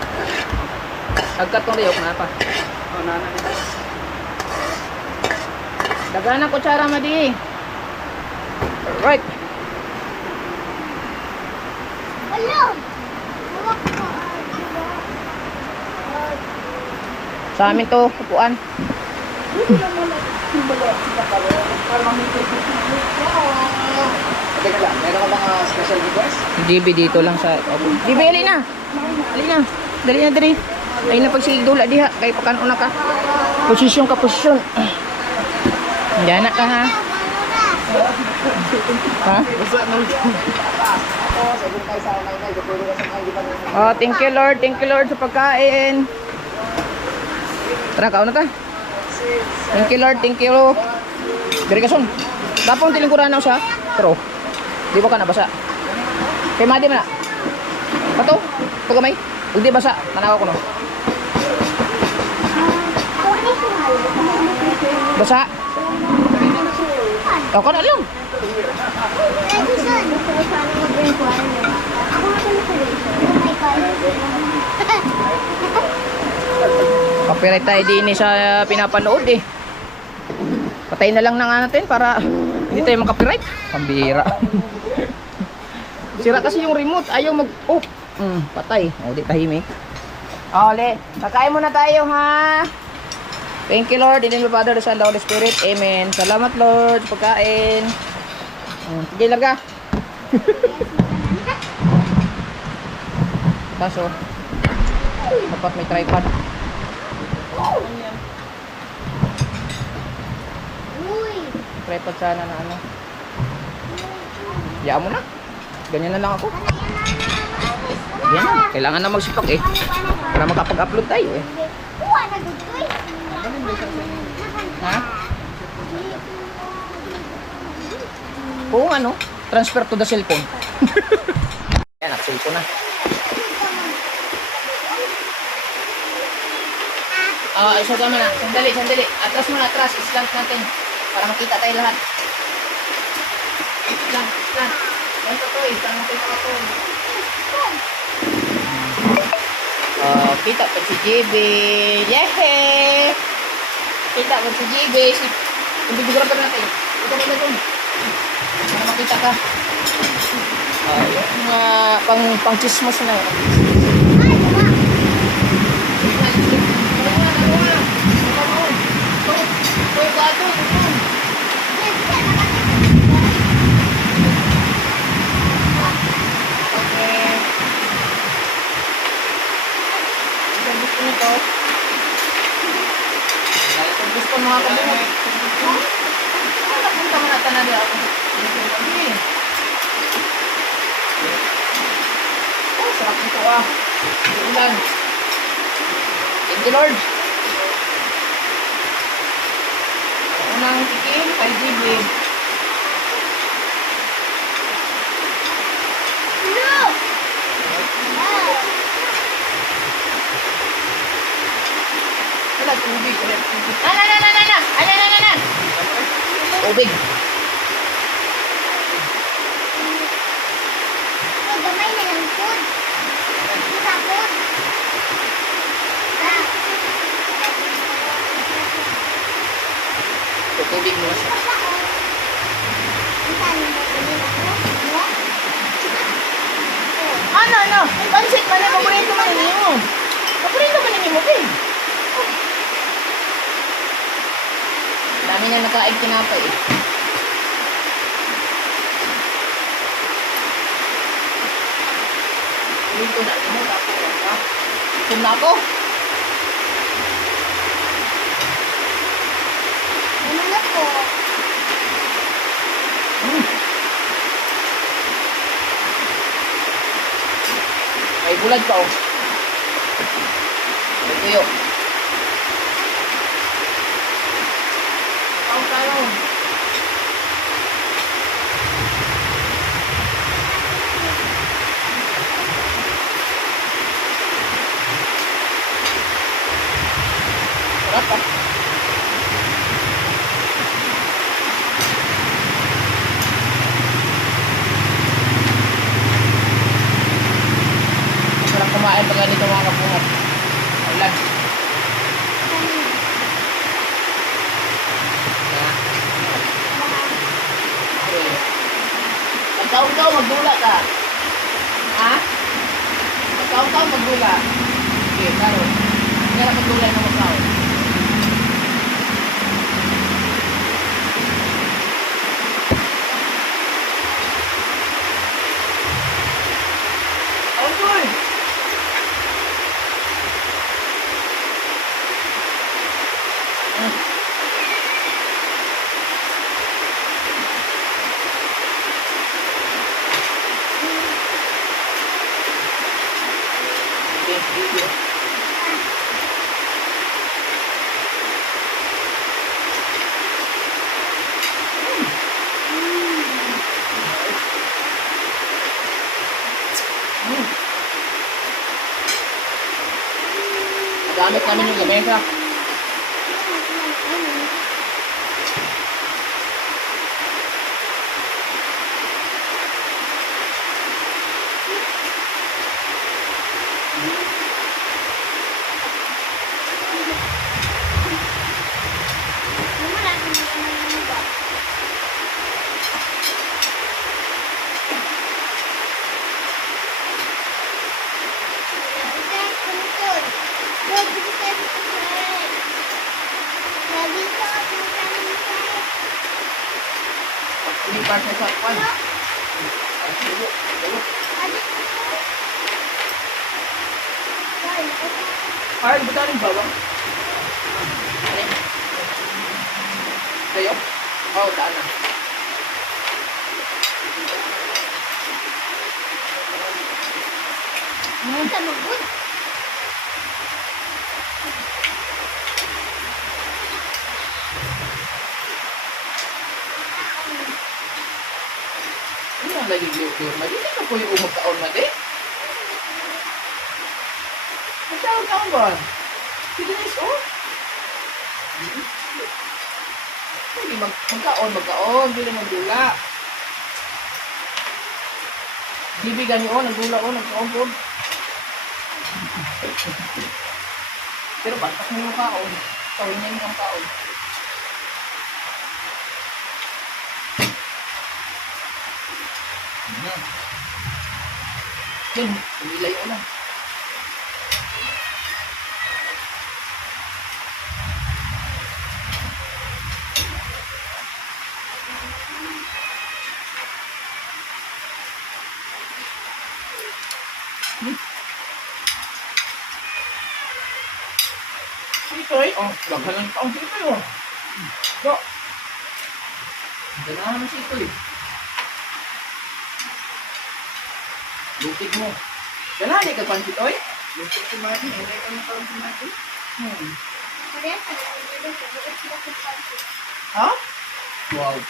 Agkat tong riyok na pa. Oh, nana dito. Daghan ang kutsara madi. Right. Hello. Sa amin to, upuan. Teka lang, meron ka mga special request? GB dito lang sa GB, ali na. Ali na. Dali na, dali. Ay na pagsigdula diha. Kay pakanuna ka. Posisyon ka, posisyon. Diyan na ka ha. Ha? Oh, thank you Lord. Thank you Lord sa pagkain. Tara, kaon na ta. Thank you Lord. Thank you. Dari kason. Tapong tilingkuran ako sa pero di ba ka nabasa? Kay Madi man na. Pato? Ito gamay? Huwag di basa. Tanawa ko no. Basa? O ka na lang. Copyright tayo din sa pinapanood eh. Patayin na lang na nga natin para hindi tayo makapiright. Pambira. Sira kasi yung remote. Ayaw mag... Oh! Patay. O, di tahimik. Ole, kakain muna tayo ha. Thank you, Lord. In the name of the Father, the Son, the Holy Spirit. Amen. Salamat, Lord, sa pagkain. Sige, larga. Kaso, dapat may tripod. Uy! Tripod sana na ano. Yaan mo na. Ganyan na lang ako. Yan na. Kailangan na magsipak eh. Para makapag-upload tayo eh. Kuha na gustoy. Ha? Kung ano, transfer to the cellphone. Yan, naka-cellphone na. Isa ka na. Sandali, sandali. Atras mo na, atras. Islant natin. Para makita tayo lahat. Islant, islant. Ganito to eh. Para makita ka to. Kita pa si JB. Yehey! Kita pa si JB. Hindi siguro pa natin. Ito mo na dun. Para makita ka. Yung mga pang-chismos na. Gusto mga kabunod. Napunta mo natin na ako. Oh, sarap nito ah. Ulan. Thank you, Lord. Unang tikim, 5 GB. No! Wala, tubig. Ana. Tubig. Gamay na lang food. Isa food. Tubig mo siya. Ano? Pansit man na, paborito man ninyo mo. Paborito man ninyo mo, babe. Dami na nakaig tinapay eh. Ito na, ito na. Ito na ako. Ano na po? May bulad pa oh. May tuyo. Tayo. Sarap ah. Sarap kumain pag ganito mga kapungat. Ulan. Magkaon-kaon, magdula ka. Ha? Magkaon-kaon, magdula. Okay, klaro. Hindi na magdula na magkaon. Kaon-kaon! Nagamit namin yung lamesa. Ini part sa kwan. Ay, buta rin bawang. Kayo? Oh, daan na. Ano ang lagi yung mali? Hindi ka po yung umagkaon na di? Magkaon ba? Sige na iso. Hindi magkaon. Hindi magdula. Bibigan nyo, nagdula o, nagkaon po. Pero batak mo yung kaon. Kaon niya yung kaon. Yan, pumilay ko lang. Sikoy? Oh, laghan lang taong sikoy oh. So, ganahan ng sikoy. Lupit mo. Ganahan di ka pansit oy? Lupit si Martin, hindi ka nakaroon si Martin. Ha? Wow.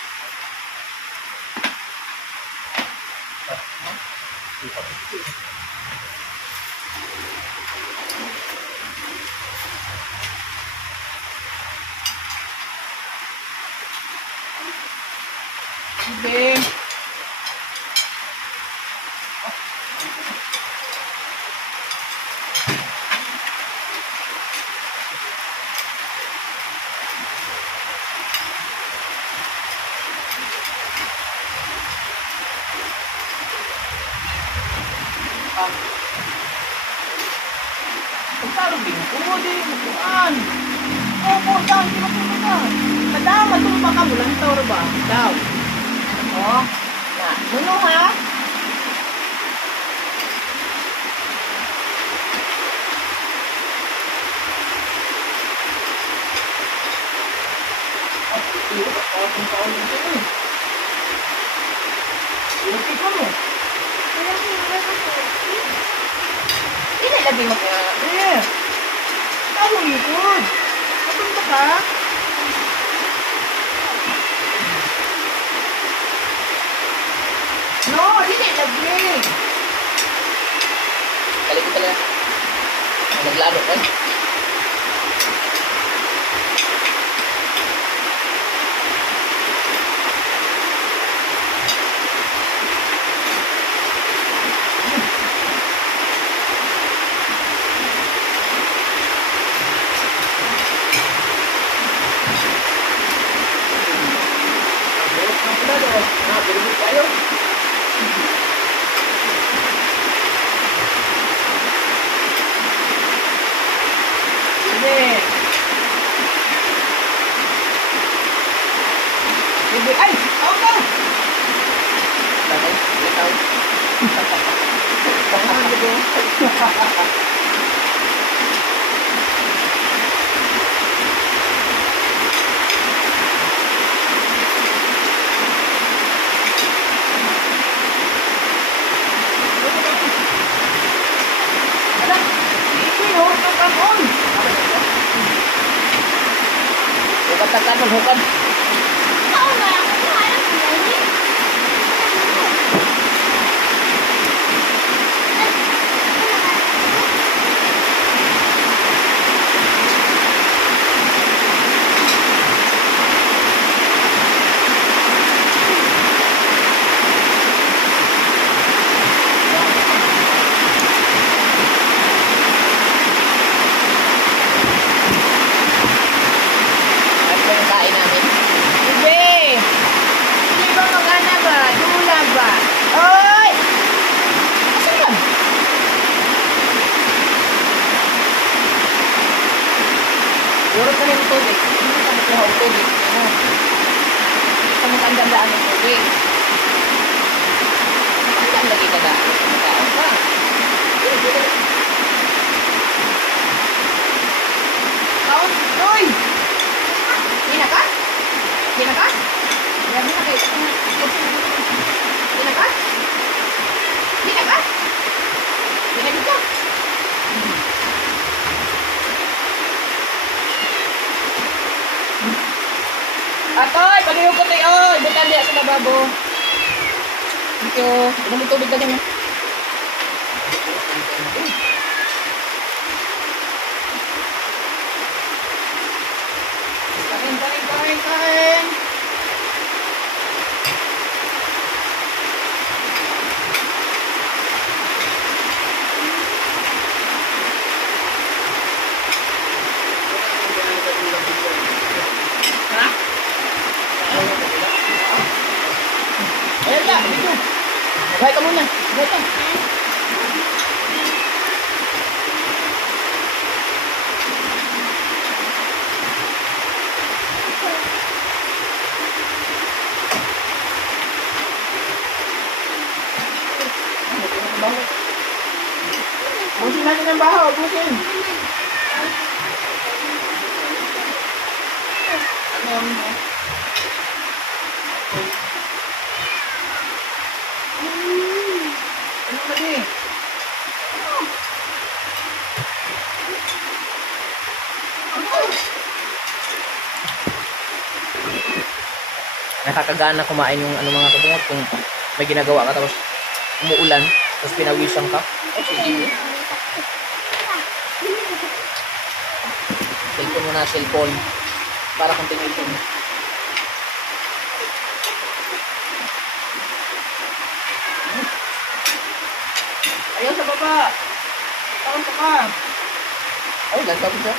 Okay. Pagkarong lingko, di magkuhan. Opo, saan? Di magkuhan ka. Madam, matumba ka mo lang tawar ba? Daw. Oh, na. Nuno ha? Kaon ng sa'yo eh. Ilapit ka mo. Hindi lagi mag-aari. Talo likod. Matunta ka? No, hindi lagi. Kalikot talaga. Naglaro ka. Berubah kayo. Ini. Ini ay, apa? Bakit? Ikaw. Tangan gitu. Katakan bukan. Kain namin. Hindi! Hindi ba mag-ana ba? Dula ba? Oy! Asan yan? Puro ka rin tubig. Hindi ka nakuha ang tubig. Ano? mo tandaan ng tubig. Tandaan lagi ka daan. Tao ka. Tao? Uy! Hina ka? Hina ka? Grabe na kayo. Hina ka? Hina ka? Hina ka? Atoy, pagayong ko tayo. Butan diya sa lababo. Thank you. Inom mo tubig na niya. Kain. Ha? Ayan ka, dito. Buhay ka muna. Buhay ka. Busin natin ang bahaw, busin. Ano mo? Ano ba di? Nakakagana kumain yung ano mga kabungot kung may ginagawa ka tapos umuulan tapos pinawisan ka. Oh, sige. Cellphone mo na, cellphone. Para continuation. Ayaw sa baba. Takon ka pa. Ay, ganito ko siya.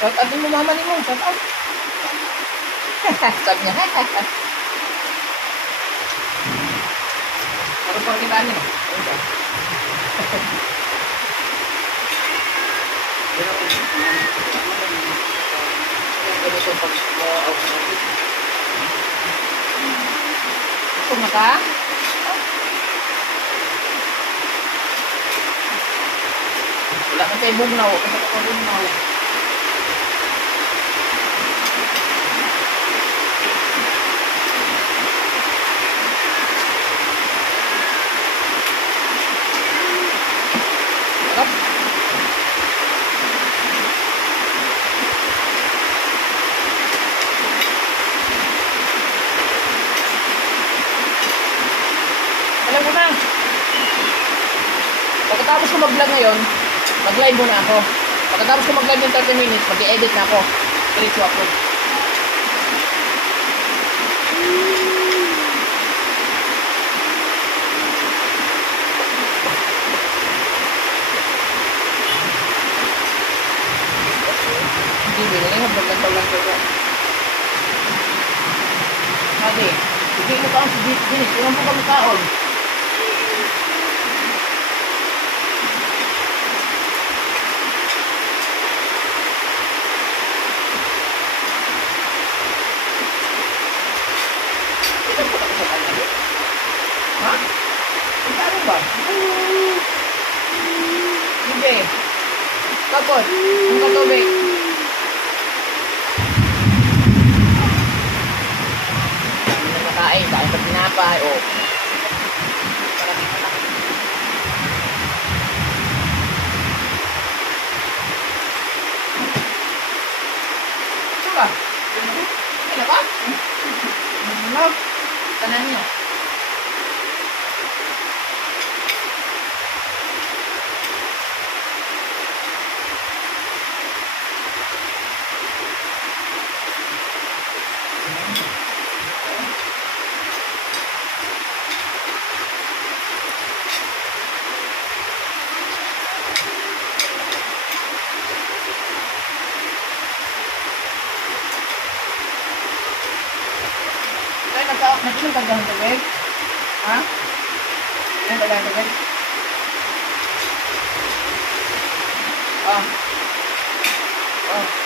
Shout out din mo mama ni mo. Shout out. Sabi niya. Ano pa kita niyo? Gusto mo ka? Wala na kayo bugnaw. Kasi ako bugnaw. Alam ko na. Pagkatapos ko mag-vlog ngayon, mag-live muna ako. Pagkatapos ko mag-live yung 30 minutes, mag-i-edit na ako. Diretso upload. Hindi, binili. Habag-lantaw-lantaw ko. Hadi, hindi mo ka ang sinis. Ilang po kami kaon. Ilang po kami sa kanya. Ha? Ano ba? Hindi. Tapos, ang katubig. Kain sa tinapay o ito ba? Ano ba? Ano? Tanan niyo. Nag-inom ka ng tubig? Ha? Inom ka ng tubig? Ah. Ah.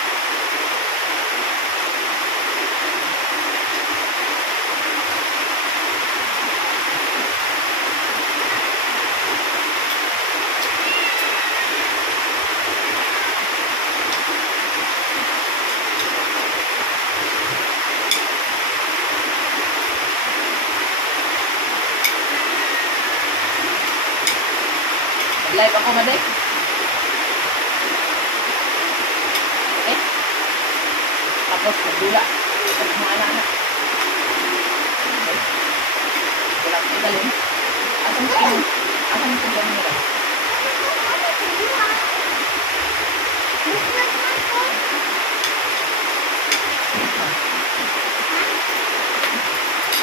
Live ako, Maday. Okay? Tapos, magdula. Sa mga anak-anak. Okay? Wala ko galing. Asan ka yun? Asan ka dyan nila?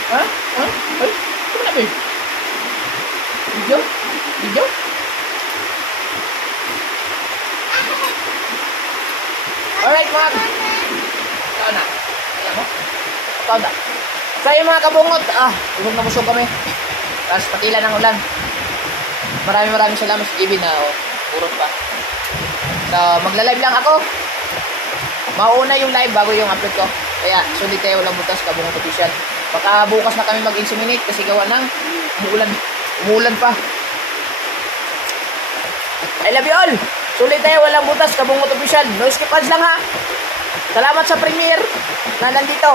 Ha? Ha? Ay, ano na ba yun? Video? Video? Alright, mga... Saan na? Ayan mo? Ikaw na. So, yung mga kabungot, busog na busog kami. Tapos, patila ng ulan. Maraming salamat sa JB na, purot pa. So, magla-live lang ako. Mauna yung live bago yung upload ko. Kaya, sulit tayo walang butas, kabungot official. Baka bukas na kami mag-inseminate kasi gawa ng umuulan pa. I love you all! Sulit tayo, walang butas, kabungot official. No skip ads lang ha. Salamat sa premiere na nandito.